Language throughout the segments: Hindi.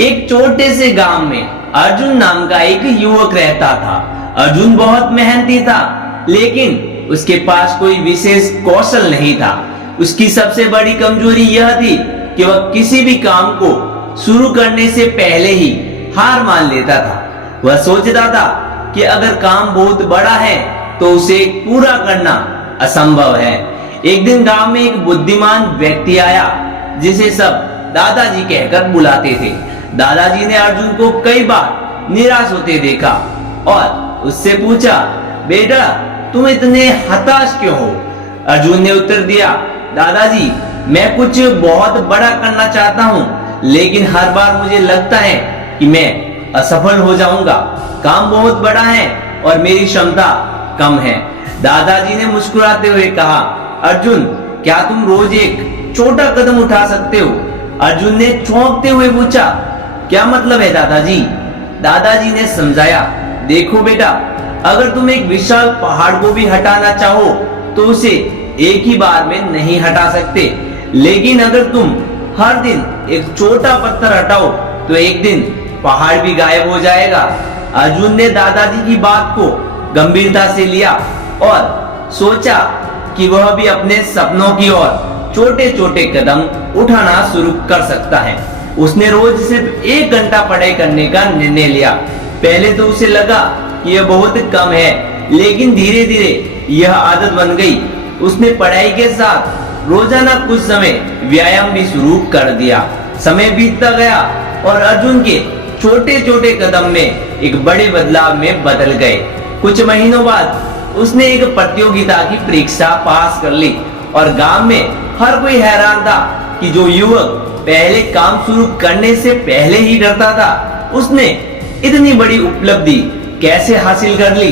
एक छोटे से गांव में अर्जुन नाम का एक युवक रहता था। अर्जुन बहुत मेहनती था, लेकिन उसके पास कोई विशेष कौशल नहीं था। उसकी सबसे बड़ी कमजोरी यह थी कि वह किसी भी काम को शुरू करने से पहले ही हार मान लेता था। वह सोचता था कि अगर काम बहुत बड़ा है तो उसे पूरा करना असंभव है। एक दिन गांव में एक बुद्धिमान व्यक्ति आया, जिसे सब दादाजी कहकर बुलाते थे। दादाजी ने अर्जुन को कई बार निराश होते देखा और उससे पूछा, बेटा तुम इतने हताश क्यों हो? अर्जुन ने उत्तर दिया, दादाजी मैं कुछ बहुत बड़ा करना चाहता हूँ, लेकिन हर बार मुझे लगता है कि मैं असफल हो जाऊंगा। काम बहुत बड़ा है और मेरी क्षमता कम है। दादाजी ने मुस्कुराते हुए कहा, अर्जुन क्या तुम रोज एक छोटा कदम उठा सकते हो? अर्जुन ने चौंकते हुए पूछा, क्या मतलब है दादाजी? दादाजी ने समझाया, देखो बेटा, अगर तुम एक विशाल पहाड़ को भी हटाना चाहो तो उसे एक ही बार में नहीं हटा सकते, लेकिन अगर तुम हर दिन एक छोटा पत्थर हटाओ तो एक दिन पहाड़ भी गायब हो जाएगा। अर्जुन ने दादाजी की बात को गंभीरता से लिया और सोचा कि वह भी अपने सपनों की ओर छोटे छोटे कदम उठाना शुरू कर सकता है। उसने रोज सिर्फ 1 घंटा पढ़ाई करने का निर्णय लिया। पहले तो उसे लगा कि यह बहुत कम है, लेकिन धीरे धीरे यह आदत बन गई। उसने पढ़ाई के साथ रोजाना कुछ समय व्यायाम भी शुरू कर दिया। समय बीतता गया और अर्जुन के छोटे छोटे कदम में एक बड़े बदलाव में बदल गए। कुछ महीनों बाद उसने एक प्रतियोगिता की परीक्षा पास कर ली और गांव में हर कोई हैरान था कि जो युवक पहले काम शुरू करने से पहले ही डरता था, उसने इतनी बड़ी उपलब्धि कैसे हासिल कर ली।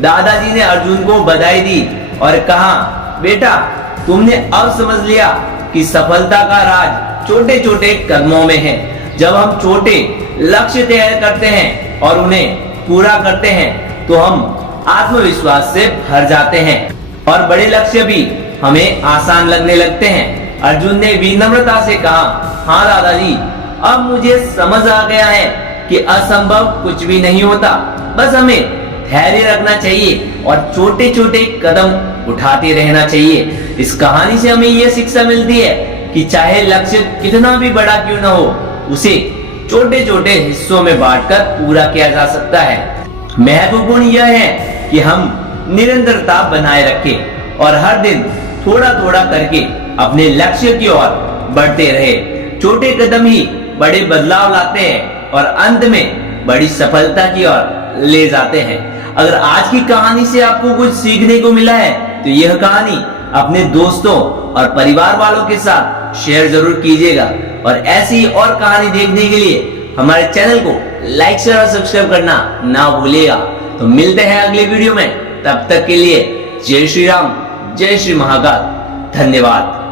दादाजी ने अर्जुन को बधाई दी और कहा, बेटा तुमने अब समझ लिया कि सफलता का राज छोटे छोटे कदमों में है। जब हम छोटे लक्ष्य तय करते हैं और उन्हें पूरा करते हैं तो हम आत्मविश्वास से भर जाते हैं और बड़े लक्ष्य भी हमें आसान लगने लगते हैं। अर्जुन ने विनम्रता से कहा, हाँ दादाजी, अब मुझे समझ आ गया है कि असंभव कुछ भी नहीं होता, बस हमें धैर्य रखना चाहिए और छोटे छोटे कदम उठाते रहना चाहिए। इस कहानी से हमें यह शिक्षा मिलती है कि चाहे लक्ष्य कितना भी बड़ा क्यों न हो, उसे छोटे छोटे हिस्सों में बांटकर पूरा किया जा सकता है। महत्वपूर्ण यह है कि हम निरंतरता बनाए रखें और हर दिन थोड़ा थोड़ा करके अपने लक्ष्य की ओर बढ़ते रहे। छोटे कदम ही बड़े बदलाव लाते हैं और अंत में बड़ी सफलता की ओर ले जाते हैं। अगर आज की कहानी से आपको कुछ सीखने को मिला है तो यह कहानी अपने दोस्तों और परिवार वालों के साथ शेयर जरूर कीजिएगा और ऐसी और कहानी देखने के लिए हमारे चैनल को लाइक शेयर और सब्सक्राइब करना ना भूलिएगा। तो मिलते हैं अगले वीडियो में, तब तक के लिए जय श्री राम, जय श्री महाकाल, धन्यवाद।